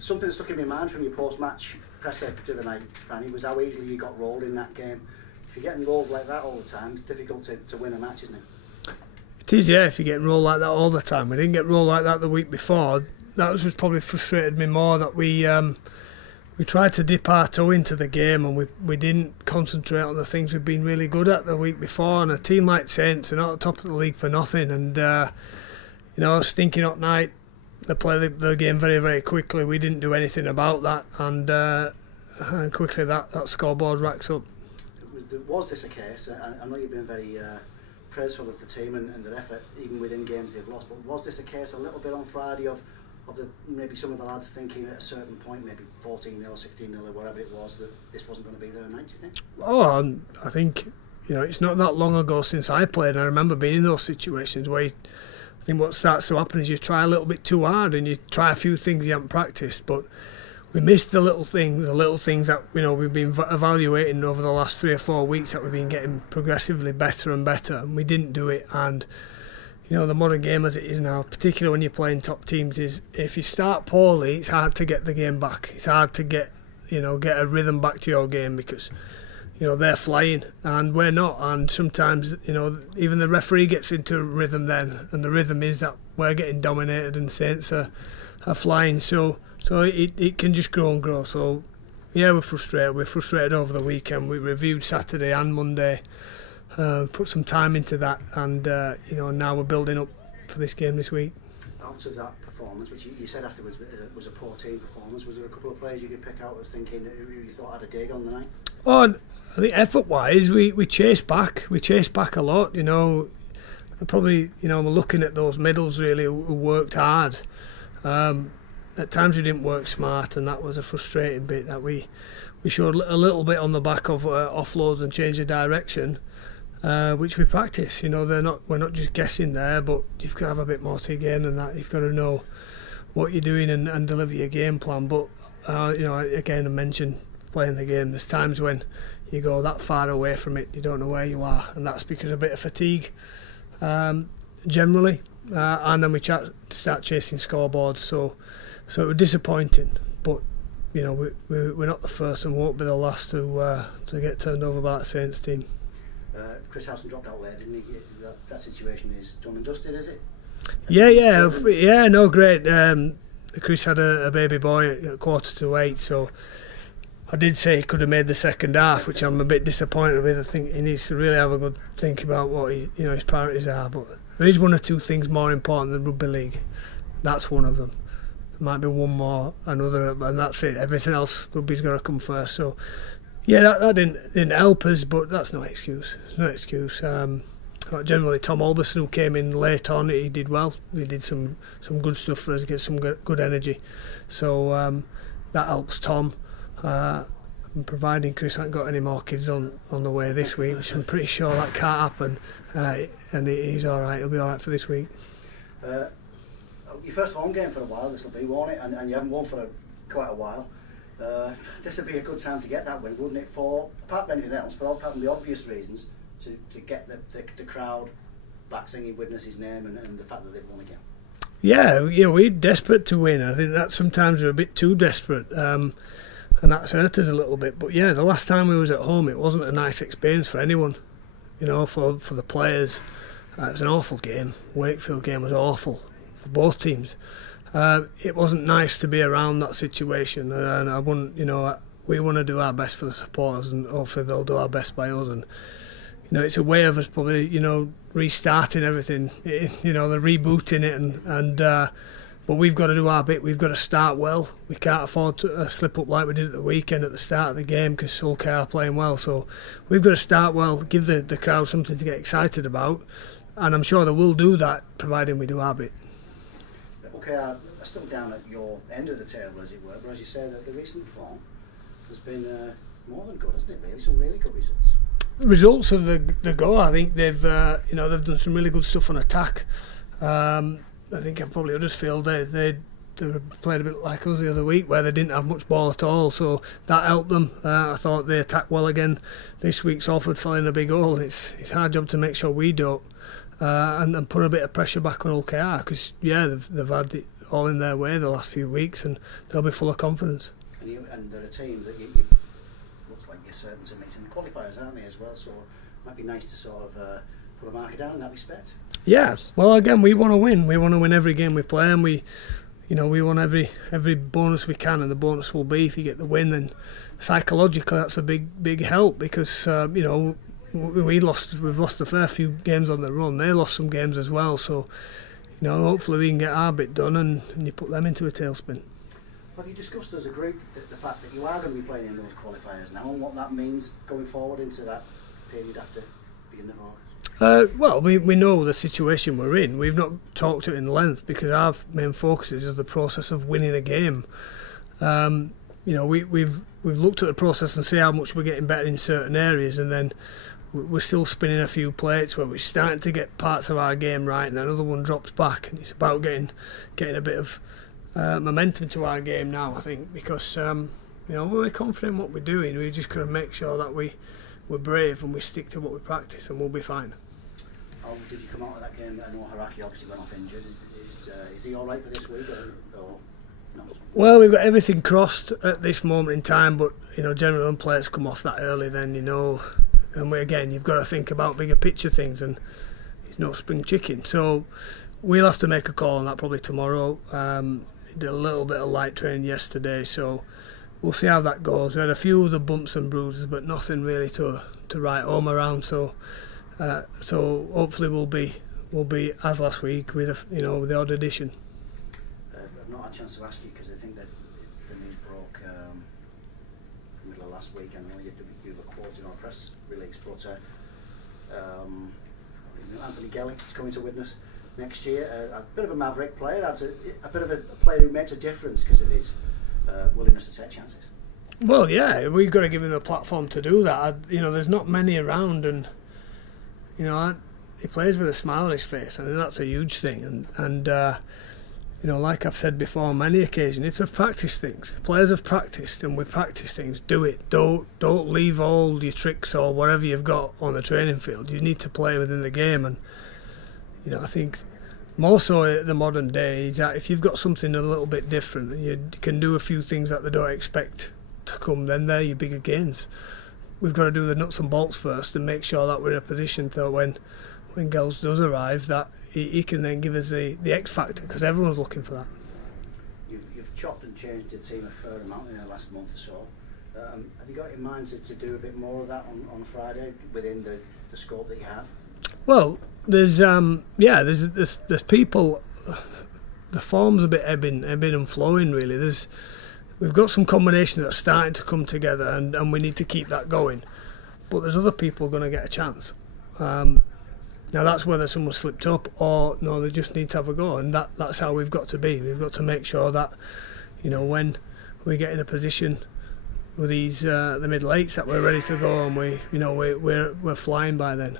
Something that stuck in my mind from your post-match presser the other night, Franny, was how easily you got rolled in that game. If you're getting rolled like that all the time, it's difficult to win a match, isn't it? It is, yeah, if you're getting rolled like that all the time. We didn't get rolled like that the week before. That was what probably frustrated me more, that we tried to dip our toe into the game, and we didn't concentrate on the things we've been really good at the week before. And a team like Saints, they're not at the top of the league for nothing, and stinking hot night, they play the game very, very quickly. We didn't do anything about that, and quickly that scoreboard racks up. Was this a case? I know you've been very praiseful of the team and their effort, even within games they've lost, but was this a case a little bit on Friday of maybe some of the lads thinking at a certain point, maybe 14-0, 16-0 or whatever it was, that this wasn't going to be their night, do you think? Oh, I think, it's not that long ago since I played, and I remember being in those situations where I think what starts to happen is you try a little bit too hard and you try a few things you haven't practiced, but we missed the little things that we've been evaluating over the last 3 or 4 weeks, that we've been getting progressively better and better, and we didn't do it. And the modern game as it is now, particularly when you're playing top teams, is if you start poorly, it's hard to get the game back. It's hard to get a rhythm back to your game, because they're flying and we're not, and sometimes even the referee gets into a rhythm then, and the rhythm is that we're getting dominated and Saints are flying, so it can just grow and grow. So yeah, we're frustrated over the weekend. We reviewed Saturday and Monday, put some time into that, and now we're building up for this game this week. Out of that performance, which you said afterwards was a poor team performance, was there a couple of players you could pick out as thinking who you thought had a dig on the night? Oh, I think effort-wise, we chased back. We chased back a lot. Probably we're looking at those middles really who worked hard. At times we didn't work smart, and that was a frustrating bit, that we showed a little bit on the back of offloads and change of direction, which we practice. We're not just guessing there, but you've got to have a bit more to gain than that. You've got to know what you're doing and deliver your game plan. But again, I mentioned playing the game. There's times when you go that far away from it, you don't know where you are, and that's because of a bit of fatigue generally, and then we start chasing scoreboards. So it was disappointing, but we're not the first and won't be the last to get turned over by that Saints team. Chris Howson dropped out late, didn't he? That situation is done and dusted, is it? Yeah, no, great. Chris had a baby boy at 7:45, so I did say he could have made the second half, which I'm a bit disappointed with. I think he needs to really have a good think about what his priorities are. But there is one or two things more important than rugby league. That's one of them. There might be one more, another, and that's it. Everything else, rugby's got to come first. So yeah, that didn't help us, but that's no excuse. It's no excuse. Generally, Tom Alberson, who came in late on, he did well. He did some good stuff for us, get some good energy. So that helps Tom. And providing Chris hasn't got any more kids on the way this week, which I'm pretty sure that can't happen, and he's alright, he'll be alright for this week. Your first home game for a while, this will be, won't it? And you haven't won for quite a while. This would be a good time to get that win, wouldn't it? Apart from anything else, apart from the obvious reasons, to get the crowd back singing witness his name, and the fact that they've won again. Yeah, we're desperate to win. I think that sometimes we're a bit too desperate. And that's hurt us a little bit. But yeah, the last time we was at home, it wasn't a nice experience for anyone. For the players, it was an awful game. Wakefield game was awful for both teams. It wasn't nice to be around that situation, and I wouldn't. We want to do our best for the supporters, and hopefully they'll do our best by us. And it's a way of us probably restarting everything. They're rebooting it, and but we've got to do our bit. We've got to start well. We can't afford to slip up like we did at the weekend at the start of the game, because Hull are playing well. So we've got to start well, give the crowd something to get excited about, and I'm sure they will do that, providing we do our bit. Okay, I'm still down at your end of the table, as it were, but as you say, that the recent form has been more than good, hasn't it? Really, some really good results. Results of the go. I think they've done some really good stuff on attack. I think I've probably Huddersfield, they played a bit like us the other week, where they didn't have much ball at all, so that helped them. I thought they attacked well again. This week Salford fell in a big hole, and it's our job to make sure we don't, and put a bit of pressure back on Hull, because they've had it all in their way the last few weeks, and they'll be full of confidence. And they're a team that you looks like you're certain to meet in the qualifiers, aren't they, as well? So it might be nice to sort of put a marker down in that respect. Yeah, well, again, we want to win. We want to win every game we play, and we want every bonus we can, and the bonus will be if you get the win. And psychologically, that's a big help, because we've lost a fair few games on the run. They lost some games as well, so hopefully we can get our bit done and you put them into a tailspin. Have you discussed as a group the fact that you are going to be playing in those qualifiers now, and what that means going forward into that period after the beginning of August? Well, we know the situation we're in. We've not talked it in length because our main focus is the process of winning a game. We've looked at the process and see how much we're getting better in certain areas, and then we're still spinning a few plates where we're starting to get parts of our game right, and another one drops back, and it's about getting a bit of momentum to our game now, I think, because we're confident in what we're doing. We just got to make sure that we're brave and we stick to what we practice, and we'll be fine. How did you come out of that game? I know Haraki obviously went off injured. Is he all right for this week or not? Well, we've got everything crossed at this moment in time, but generally when players come off that early, then and you've got to think about bigger picture things, and he's no spring chicken, so we'll have to make a call on that probably tomorrow. He did a little bit of light training yesterday, so we'll see how that goes. We had a few of the bumps and bruises, but nothing really to write home around. So hopefully we'll be as last week with the odd addition. I've not had a chance to ask you because I think that the news broke middle of last week. I know you were quoted on a press release, but Anthony Gelly is coming to Widnes next year. A bit of a maverick player, a bit of a player who makes a difference because of his willingness to take chances. Well, yeah, we've got to give him a platform to do that. There's not many around, and he plays with a smile on his face, and that's a huge thing. And like I've said before on many occasions, if they've practiced things, players have practiced, and we practice things, do it. Don't leave all your tricks or whatever you've got on the training field. You need to play within the game, and I think more so at the modern day is that if you've got something a little bit different and you can do a few things that they don't expect to come, then they're your bigger gains. We've got to do the nuts and bolts first and make sure that we're in a position to when Gels does arrive that he can then give us the X factor, because everyone's looking for that. You've chopped and changed your team a fair amount in the last month or so. Have you got in mind to do a bit more of that on Friday within the scope that you have? Well, there's people. The form's a bit ebbing and flowing really. We've got some combinations that are starting to come together, and we need to keep that going. But there's other people going to get a chance. Now that's whether someone slipped up or no, they just need to have a go, and that's how we've got to be. We've got to make sure that when we get in a position with these the middle eights that we're ready to go, and we're flying by then.